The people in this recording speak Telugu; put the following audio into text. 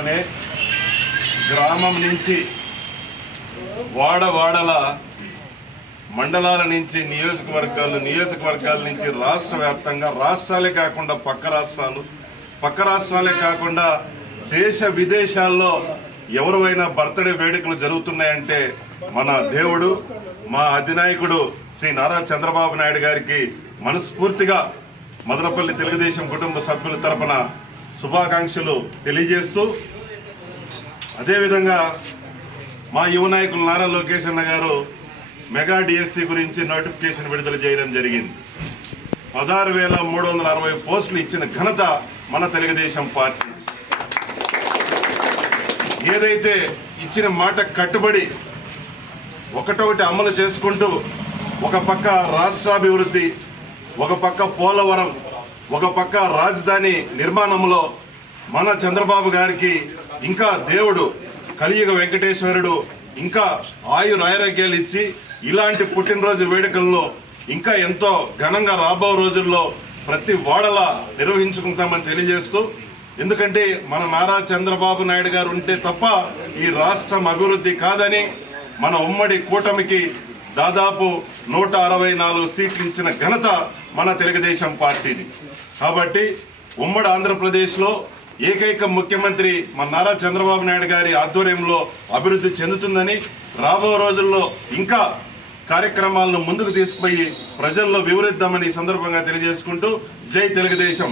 అనే గ్రామం నుంచి వాడ వాడల మండలాల నుంచి నియోజకవర్గాలు నియోజకవర్గాల నుంచి రాష్ట్ర వ్యాప్తంగా రాష్ట్రాలే కాకుండా పక్క రాష్ట్రాలు పక్క రాష్ట్రాలే కాకుండా దేశ విదేశాల్లో ఎవరైనా బర్త్డే వేడుకలు జరుగుతున్నాయంటే మన దేవుడు మా అధినాయకుడు శ్రీ నారా చంద్రబాబు నాయుడు గారికి మనస్ఫూర్తిగా మదనపల్లి తెలుగుదేశం కుటుంబ సభ్యుల తరపున శుభాకాంక్షలు తెలియజేస్తూ అదేవిధంగా మా యువ నాయకులు నారా లోకేష్ అన్న గారు మెగా డిఎస్సి గురించి నోటిఫికేషన్ విడుదల చేయడం జరిగింది. పదహారు వేల మూడు వందల అరవై పోస్టులు ఇచ్చిన ఘనత మన తెలుగుదేశం పార్టీ. ఏదైతే ఇచ్చిన మాట కట్టుబడి ఒకటొకటి అమలు చేసుకుంటూ ఒక పక్క రాష్ట్రాభివృద్ధి ఒక పక్క పోలవరం ఒక పక్క రాజధాని నిర్మాణంలో మన చంద్రబాబు గారికి ఇంకా దేవుడు కలియుగ వెంకటేశ్వరుడు ఇంకా ఆయుర ఆరోగ్యాలు ఇచ్చి ఇలాంటి పుట్టినరోజు వేడుకల్లో ఇంకా ఎంతో ఘనంగా రాబో రోజుల్లో ప్రతి వాడలా నిర్వహించుకుంటామని తెలియజేస్తూ ఎందుకంటే మన నారా చంద్రబాబు నాయుడు గారు ఉంటే తప్ప ఈ రాష్ట్రం అభివృద్ధి కాదని మన ఉమ్మడి కూటమికి దాదాపు నూట అరవై నాలుగు సీట్లు ఇచ్చిన ఘనత మన తెలుగుదేశం పార్టీది. కాబట్టి ఉమ్మడి ఆంధ్రప్రదేశ్లో ఏకైక ముఖ్యమంత్రి మన నారా చంద్రబాబు నాయుడు గారి ఆధ్వర్యంలో అభివృద్ధి చెందుతుందని రాబో రోజుల్లో ఇంకా కార్యక్రమాలను ముందుకు తీసుకుపోయి ప్రజల్లో వివరిద్దామని సందర్భంగా తెలియజేసుకుంటూ జై తెలుగుదేశం.